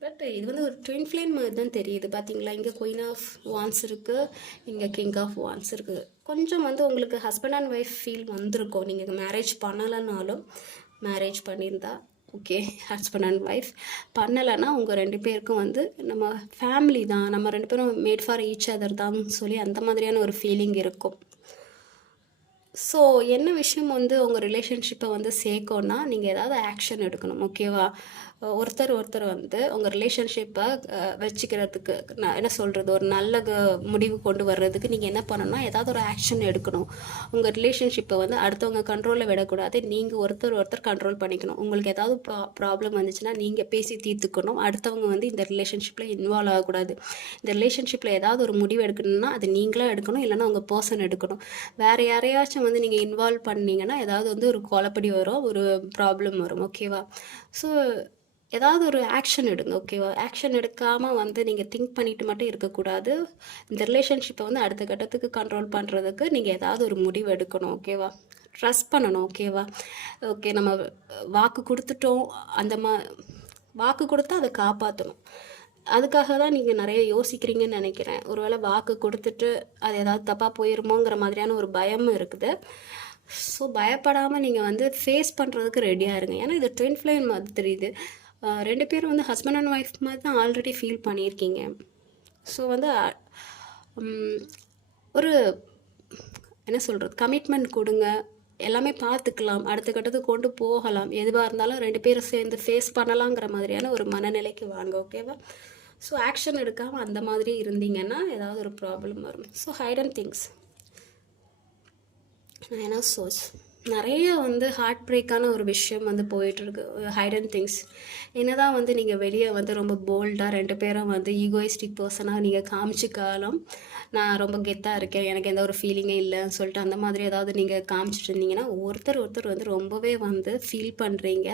பட் இது வந்து ஒரு ட்வின் ஃப்ளேம் மாதிரி தான் தெரியுது. பார்த்தீங்களா? இங்கே குயின் ஆஃப் வான்ஸ் இருக்குது, இங்கே கிங் ஆஃப் வான்ஸ் இருக்குது. கொஞ்சம் வந்து உங்களுக்கு ஹஸ்பண்ட் அண்ட் ஒய்ஃப் ஃபீல் வந்திருக்கும். நீங்கள் மேரேஜ் பண்ணலைனாலும், மேரேஜ் பண்ணியிருந்தா ஓகே, ஹஸ்பண்ட் அண்ட் ஒய்ஃப் பண்ணலைன்னா உங்கள் 2 பேருக்கும் வந்து நம்ம ஃபேமிலி தான், நம்ம 2 பேரும் மேட் ஃபார் ஈச் அதர் தான் சொல்லி அந்த மாதிரியான ஒரு ஃபீலிங் இருக்கும். ஸோ என்ன விஷயம் வந்து உங்கள் ரிலேஷன்ஷிப்பை வந்து சேர்க்கோன்னா நீங்கள் ஏதாவது ஆக்ஷன் எடுக்கணும். ஓகேவா? ஒருத்தர் ஒருத்தர் வந்து உங்கள் ரிலேஷன்ஷிப்பை வச்சுக்கிறதுக்கு நான் என்ன சொல்கிறது, ஒரு நல்ல முடிவு கொண்டு வர்றதுக்கு நீங்கள் என்ன பண்ணணும்னா ஏதாவது ஒரு ஆக்ஷன் எடுக்கணும். உங்கள் ரிலேஷன்ஷிப்பை வந்து அடுத்தவங்க கண்ட்ரோலில் விடக்கூடாது. நீங்கள் ஒருத்தர் ஒருத்தர் கண்ட்ரோல் பண்ணிக்கணும். உங்களுக்கு ஏதாவது ப்ராப்ளம் வந்துச்சுன்னா நீங்கள் பேசி தீர்த்துக்கணும். அடுத்தவங்க வந்து இந்த ரிலேஷன்ஷிப்பில் இன்வால்வ் ஆகக்கூடாது. இந்த ரிலேஷன்ஷிப்பில் ஏதாவது ஒரு முடிவு எடுக்கணும்னா அது நீங்களாக எடுக்கணும், இல்லைன்னா உங்கள் பர்சன் எடுக்கணும். வேறு யாரையாச்சும் வந்து நீங்கள் இன்வால்வ் பண்ணிங்கன்னா ஏதாவது வந்து ஒரு குழப்படி வரும், ஒரு ப்ராப்ளம் வரும். ஓகேவா? ஸோ ஏதாவது ஒரு ஆக்ஷன் எடுங்க. ஓகேவா? ஆக்ஷன் எடுக்காமல் வந்து நீங்கள் திங்க் பண்ணிட்டு மட்டும் இருக்கக்கூடாது. இந்த ரிலேஷன்ஷிப்பை வந்து அடுத்த கட்டத்துக்கு கண்ட்ரோல் பண்ணுறதுக்கு நீங்கள் ஏதாவது ஒரு முடிவு எடுக்கணும். ஓகேவா? ட்ரஸ்ட் பண்ணணும். ஓகேவா? ஓகே, நம்ம வாக்கு கொடுத்துட்டோம், அந்த வாக்கு கொடுத்தா அதை காப்பாற்றணும். அதுக்காக தான் நீங்கள் நிறைய யோசிக்கிறீங்கன்னு நினைக்கிறேன். ஒருவேளை வாக்கு கொடுத்துட்டு அது ஏதாவது தப்பாக போயிருமோங்கிற மாதிரியான ஒரு பயமும் இருக்குது. ஸோ பயப்படாமல் நீங்கள் வந்து ஃபேஸ் பண்ணுறதுக்கு ரெடியாக இருங்க. ஏன்னா இது ட்வின் ஃப்ளேம் மாதிரி தெரியுது. 2 பேரும் வந்து ஹஸ்பண்ட் அண்ட் ஒய்ஃப் மாதிரி தான் ஆல்ரெடி ஃபீல் பண்ணியிருக்கீங்க. ஸோ வந்து ஒரு என்ன சொல்கிறது, கமிட்மெண்ட் கொடுங்க. எல்லாமே பார்த்துக்கலாம், அடுத்த கட்டத்துக்கு கொண்டு போகலாம். எதுவாக இருந்தாலும் 2 பேரும் சேர்ந்து ஃபேஸ் பண்ணலாங்கிற மாதிரியான ஒரு மனநிலைக்கு வாங்க. ஓகேவா? ஸோ ஆக்ஷன் எடுக்காமல் அந்த மாதிரி இருந்தீங்கன்னா ஏதாவது ஒரு ப்ராப்ளம் வரும். ஸோ ஹைட் அண்ட் திங்ஸ் ஏன்னா நிறைய வந்து ஹார்ட் பிரேக்கான ஒரு விஷயம் வந்து போயிட்டுருக்கு. ஹைட் அண்ட் திங்ஸ் என்னதான் வந்து நீங்கள் வெளியே வந்து ரொம்ப போல்டாக 2 பேரும் வந்து ஈகோயிஸ்டிக் பர்சனாக நீங்கள் காமிச்சிக்காலும், நான் ரொம்ப கெத்தாக இருக்கேன், எனக்கு எந்த ஒரு ஃபீலிங்கே இல்லைன்னு சொல்லிட்டு அந்த மாதிரி ஏதாவது நீங்கள் காமிச்சிட்டு இருந்தீங்கன்னா ஒருத்தர் வந்து ரொம்பவே வந்து ஃபீல் பண்ணுறீங்க,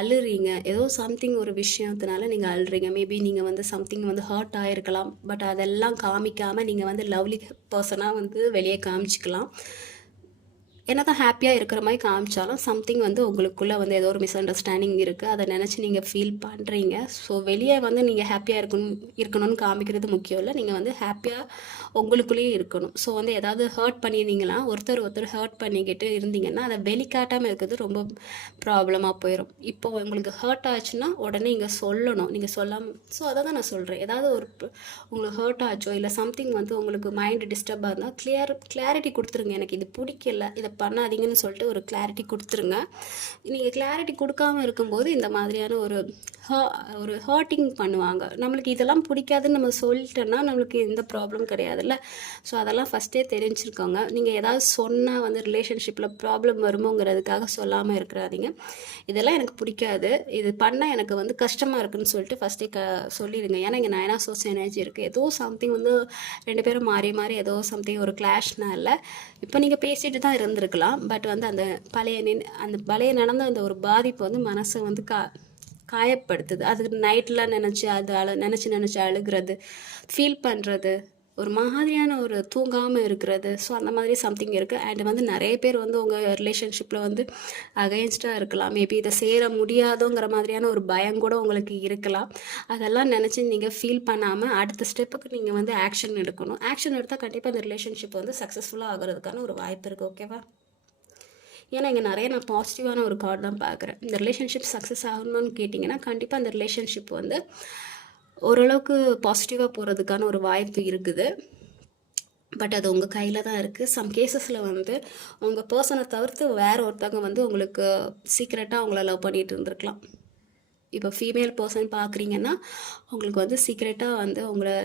அழுறீங்க. ஏதோ சம்திங் ஒரு விஷயத்தினால நீங்கள் அழுறீங்க. மேபி நீங்கள் வந்து சம்திங் வந்து ஹர்ட் ஆகிருக்கலாம். பட் அதெல்லாம் காமிக்காமல் நீங்கள் வந்து லவ்லி பர்சனாக வந்து வெளியே காமிச்சிக்கலாம். என்ன தான் ஹாப்பியாக இருக்கிற மாதிரி காமிச்சாலும் சம்திங் வந்து உங்களுக்குள்ளே வந்து ஏதோ ஒரு மிஸ் அண்டர்ஸ்டாண்டிங் இருக்குது. அதை நினச்சி நீங்கள் ஃபீல் பண்ணுறீங்க. ஸோ வெளியே வந்து நீங்கள் ஹாப்பியாக இருக்கணும்னு காமிக்கிறது முக்கியம் இல்லை, நீங்கள் வந்து ஹாப்பியாக உங்களுக்குள்ளேயே இருக்கணும். ஸோ வந்து ஏதாவது ஹர்ட் பண்ணியிருந்தீங்கன்னா ஒருத்தர் ஹர்ட் பண்ணிக்கிட்டு இருந்தீங்கன்னா அதை வெளிக்காட்டாமல் இருக்கிறது ரொம்ப ப்ராப்ளமாக போயிடும். இப்போ உங்களுக்கு ஹர்ட் ஆச்சுன்னா உடனே இங்கே சொல்லணும், நீங்கள் சொல்லாமல். ஸோ அதை தான் நான் சொல்கிறேன். ஏதாவது ஒரு உங்களுக்கு ஹர்ட் ஆச்சோ இல்லை சம்திங் வந்து உங்களுக்கு மைண்டு டிஸ்டர்பாக இருந்தால் கிளாரிட்டி கொடுத்துருங்க. எனக்கு இது பிடிக்கல, இதை பண்ணாதீங்கன்னு சொல்லிட்டு ஒரு கிளாரிட்டி கொடுத்துருங்க. நீங்கள் கிளாரிட்டி கொடுக்காமல் இருக்கும்போது இந்த மாதிரியான ஒரு ஹர்ட்டிங் பண்ணுவாங்க. நம்மளுக்கு இதெல்லாம் பிடிக்காதுன்னு நம்ம சொல்லிட்டோன்னா நம்மளுக்கு எந்த ப்ராப்ளம் கிடையாதுல்ல. ஸோ அதெல்லாம் ஃபஸ்ட்டே தெரிஞ்சுருக்கோங்க. நீங்கள் ஏதாவது சொன்னால் வந்து ரிலேஷன்ஷிப்பில் ப்ராப்ளம் வருமோங்கிறதுக்காக சொல்லாமல் இருக்கிறாதீங்க. இதெல்லாம் எனக்கு பிடிக்காது, இது பண்ணால் எனக்கு வந்து கஷ்டமாக இருக்குன்னு சொல்லிட்டு ஃபஸ்ட்டே சொல்லிடுங்க. ஏன்னா இங்கே 9 of Swords எனர்ஜி இருக்குது. ஏதோ சம்திங் வந்து 2 பேரும் மாறி ஏதோ சம்திங் ஒரு கிளாஷ்னால இப்போ நீங்கள் பேசிட்டு தான் இருந்திருக்கலாம். பட் வந்து அந்த பழைய நடந்த அந்த ஒரு பாதிப்பு வந்து மனசை வந்து காயப்படுத்துது. அதுக்கு நைட்டில் நினச்சி அது நினச்சி அழுகிறது, ஃபீல் பண்ணுறது, ஒரு மாதிரியான ஒரு தூங்காமல் இருக்கிறது. ஸோ அந்த மாதிரி சம்திங் இருக்குது. அண்ட் வந்து நிறைய பேர் வந்து உங்கள் ரிலேஷன்ஷிப்பில் வந்து அகைன்ஸ்டாக இருக்கலாம். மேபி இதை சேர முடியாதோங்கிற மாதிரியான ஒரு பயம் கூட உங்களுக்கு இருக்கலாம். அதெல்லாம் நினச்சி நீங்கள் ஃபீல் பண்ணாமல் அடுத்த ஸ்டெப்புக்கு நீங்கள் வந்து ஆக்ஷன் எடுக்கணும். ஆக்ஷன் எடுத்தால் கண்டிப்பாக அந்த ரிலேஷன்ஷிப் வந்து சக்ஸஸ்ஃபுல்லாக ஆகிறதுக்கான ஒரு வாய்ப்பு இருக்குது. ஓகேவா? ஏன்னா இங்கே நிறைய நான் பாசிட்டிவான ஒரு கார்டு தான் பார்க்குறேன். இந்த ரிலேஷன்ஷிப் சக்ஸஸ் ஆகணும்னு கேட்டிங்கன்னா கண்டிப்பாக அந்த ரிலேஷன்ஷிப் வந்து ஓரளவுக்கு பாசிட்டிவாக போகிறதுக்கான ஒரு வாய்ப்பு இருக்குது. பட் அது உங்கள் கையில் தான் இருக்குது. சம் கேசஸில் வந்து உங்கள் பர்சனை தவிர்த்து வேறு ஒருத்தவங்க வந்து உங்களுக்கு சீக்ரெட்டாக அவங்கள லவ் பண்ணிகிட்டு இருந்திருக்கலாம். இப்போ ஃபீமேல் பர்சன் பார்க்குறீங்கன்னா உங்களுக்கு வந்து சீக்ரெட்டாக வந்து உங்களை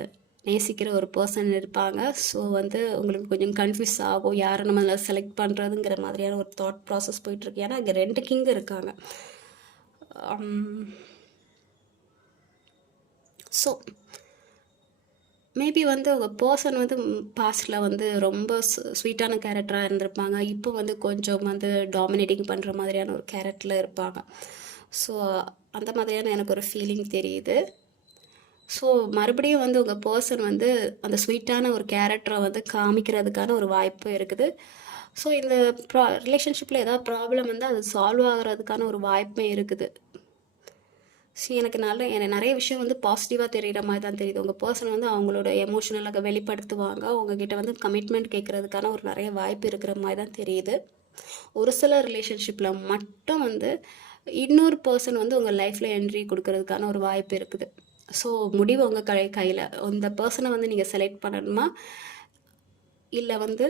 நேசிக்கிற ஒரு பர்சன் இருப்பாங்க. ஸோ வந்து உங்களுக்கு கொஞ்சம் கன்ஃபியூஸ் ஆகும், யாரை நம்ம செலக்ட் பண்ணுறதுங்கிற மாதிரியான ஒரு தாட் ப்ராசஸ் போயிட்டுருக்கு. ஏன்னா இங்கே 2 கிங் இருக்காங்க. ஸோ மேபி வந்து உங்கள் பர்சன் வந்து பாஸ்டில் வந்து ரொம்ப ஸ்வீட்டான கேரக்டராக இருந்திருப்பாங்க. இப்போ வந்து கொஞ்சம் வந்து டாமினேட்டிங் பண்ணுற மாதிரியான ஒரு கேரக்டரில் இருப்பாங்க. ஸோ அந்த மாதிரியான எனக்கு ஒரு ஃபீலிங் தெரியுது. ஸோ மறுபடியும் வந்து உங்கள் பர்சன் வந்து அந்த ஸ்வீட்டான ஒரு கேரக்டரை வந்து காமிக்கிறதுக்கான ஒரு வாய்ப்பு இருக்குது. ஸோ இந்த ரிலேஷன்ஷிப்பில் ஏதாவது ப்ராப்ளம் வந்து அது சால்வ் ஆகிறதுக்கான ஒரு வாய்ப்பே இருக்குது. ஸோ எனக்கு நிறைய விஷயம் வந்து பாசிட்டிவாக தெரிகிற மாதிரி தான் தெரியுது. உங்கள் பர்சன் வந்து அவங்களோட எமோஷனலாக வெளிப்படுத்துவாங்க. உங்ககிட்ட வந்து கமிட்மெண்ட் கேட்குறதுக்கான ஒரு நிறைய வாய்ப்பு இருக்கிற மாதிரி தான் தெரியுது. ஒரு சில ரிலேஷன்ஷிப்பில் மட்டும் வந்து இன்னொரு பர்சன் வந்து உங்கள் லைஃப்பில் என்ட்ரி கொடுக்கறதுக்கான ஒரு வாய்ப்பு இருக்குது. ஸோ முடிவு உங்கள் கையில். இந்த பர்சனை வந்து நீங்கள் செலக்ட் பண்ணணுமா, இல்லை வந்து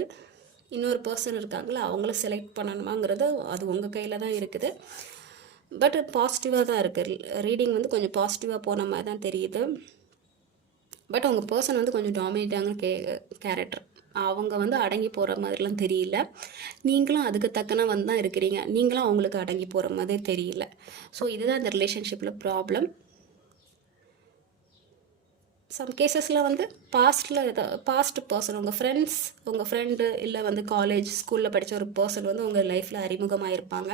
இன்னொரு பர்சன் இருக்காங்களா அவங்கள செலக்ட் பண்ணணுமாங்கிறது அது உங்கள் கையில் தான் இருக்குது. பட் பாசிட்டிவாக தான் இருக்குது. ரீடிங் வந்து கொஞ்சம் பாசிட்டிவாக போன மாதிரி தான் தெரியுது. பட் உங்கள் பர்சன் வந்து கொஞ்சம் டாமினேட்டான கேரக்டர். அவங்க வந்து அடங்கி போகிற மாதிரிலாம் தெரியல. நீங்களும் அதுக்கு தக்கன வந்து தான் இருக்கிறீங்க. நீங்களும் அவங்களுக்கு அடங்கி போகிற மாதிரி தெரியல. ஸோ இதுதான் இந்த ரிலேஷன்ஷிப்பில் ப்ராப்ளம். சம் கேசஸில் வந்து பாஸ்ட் பர்சன், உங்கள் ஃப்ரெண்டு இல்லை வந்து காலேஜ் ஸ்கூலில் படித்த ஒரு பர்சன் வந்து உங்கள் லைஃப்பில் அறிமுகமாக இருப்பாங்க.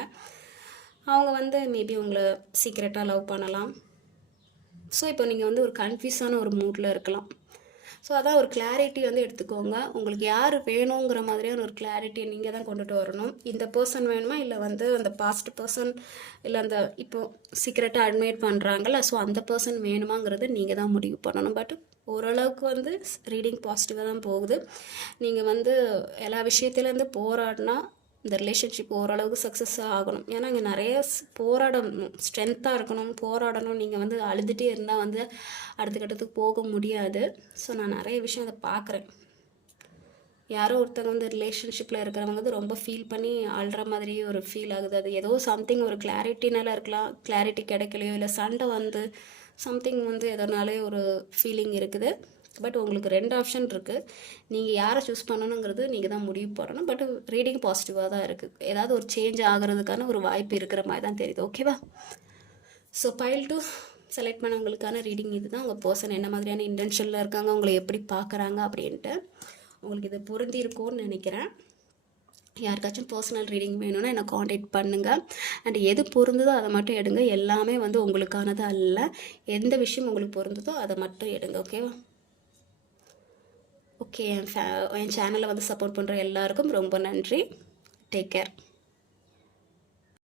அவங்க வந்து மேபி உங்களை சீக்ரெட்டாக லவ் பண்ணலாம். ஸோ இப்போ நீங்கள் வந்து ஒரு கன்ஃபியூஸான ஒரு மூடில் இருக்கலாம். ஸோ அதான் ஒரு கிளாரிட்டி வந்து எடுத்துக்கோங்க. உங்களுக்கு யார் வேணுங்கிற மாதிரியான ஒரு கிளாரிட்டியை நீங்கள் தான் கொண்டுட்டு வரணும். இந்த பர்சன் வேணுமா, இல்லை வந்து அந்த பாஸ்ட் பர்சன், இல்லை அந்த இப்போது சீக்ரெட்டாக அட்மைட் பண்ணுறாங்கல்ல, ஸோ அந்த பர்சன் வேணுமாங்கிறது நீங்கள் தான் முடிவு பண்ணணும். பட் ஓரளவுக்கு வந்து ரீடிங் பாசிட்டிவாக தான் போகுது. நீங்கள் வந்து எல்லா விஷயத்துலேருந்து போராடினா இந்த ரிலேஷன்ஷிப் ஓரளவுக்கு சக்ஸஸாக ஆகணும். ஏன்னா இங்கே நிறைய போராடணும், ஸ்ட்ரென்த்தாக இருக்கணும், போராடணும். நீங்கள் வந்து அழுதுகிட்டே இருந்தால் வந்து அடுத்த கட்டத்துக்கு போக முடியாது. ஸோ நான் நிறைய விஷயம் அதை பார்க்குறேன். யாரோ ஒருத்தவங்க வந்து ரிலேஷன்ஷிப்பில் இருக்கிறவங்க வந்து ரொம்ப ஃபீல் பண்ணி அழுற மாதிரி ஒரு ஃபீல் ஆகுது. அது ஏதோ சம்திங் ஒரு கிளாரிட்டினால இருக்கலாம், கிளாரிட்டி கிடைக்கலையோ, இல்லை சண்டை வந்து சம்திங் வந்து எதனாலே ஒரு ஃபீலிங் இருக்குது. பட் உங்களுக்கு 2 ஆப்ஷன் இருக்குது. நீங்கள் யாரை சூஸ் பண்ணணுங்கிறது நீங்கள் தான் முடிவு பண்ணணும். பட் ரீடிங் பாசிட்டிவாக தான் இருக்குது. ஏதாவது ஒரு சேஞ்ச் ஆகிறதுக்கான ஒரு வாய்ப்பு இருக்கிற மாதிரி தான் தெரியுது. ஓகேவா? ஸோ பைல் 2 செலக்ட் பண்ணவங்களுக்கான ரீடிங் இது தான். உங்கள் பர்சன் என்ன மாதிரியான இன்டென்ஷனில் இருக்காங்க, உங்களை எப்படி பார்க்குறாங்க அப்படின்ட்டு உங்களுக்கு இது பொருந்தி இருக்கும்னு நினைக்கிறேன். யாருக்காச்சும் பர்சனல் ரீடிங் வேணும்னா என்னை காண்டாக்ட் பண்ணுங்கள். அண்ட் எது பொருந்ததோ அதை மட்டும் எடுங்க. எல்லாமே வந்து உங்களுக்கானது அல்ல. எந்த விஷயம் உங்களுக்கு பொருந்ததோ அதை மட்டும் எடுங்க. ஓகேவா? ஓகே, என் சேனலை வந்து சப்போர்ட் பண்ணுற எல்லாருக்கும் ரொம்ப நன்றி. Take care.